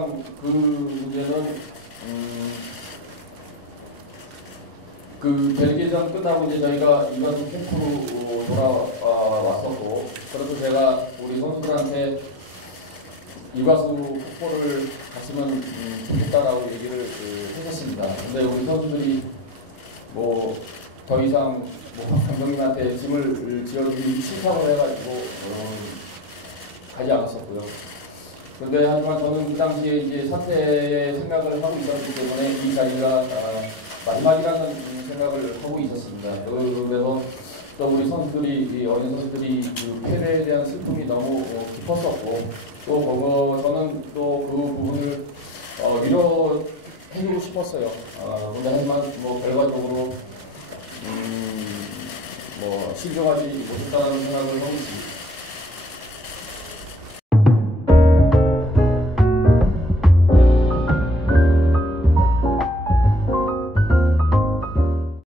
항상 그 문제는 음, 그 벨기에전 끝나고 이제 저희가 이만수 캠프로 돌아왔었고 그래도 제가 우리 선수들한테 이과수 후보를 갔으면 음, 좋겠다라고 얘기를 그, 했었습니다. 근데 우리 선수들이 뭐 더 이상 뭐 감독님한테 짐을 지어주기 싫다고 해가지고 음, 가지 않았었고요. 그런데 하지만 저는 그 당시에 이제 사태의 생각을 하고 있었기 때문에 이 자리가 아, 마지막이라는 생각을 하고 있었습니다. 그래서 또 우리 선수들이 이 어린 선수들이 그 패배에 대한 슬픔이 너무 어, 깊었었고 또 어, 저는 또 그 부분을 어, 위로해주고 싶었어요. 아, 근데 하지만 뭐 결과적으로 음, 뭐 실족하지 못했다는 생각을 하고 있습니다.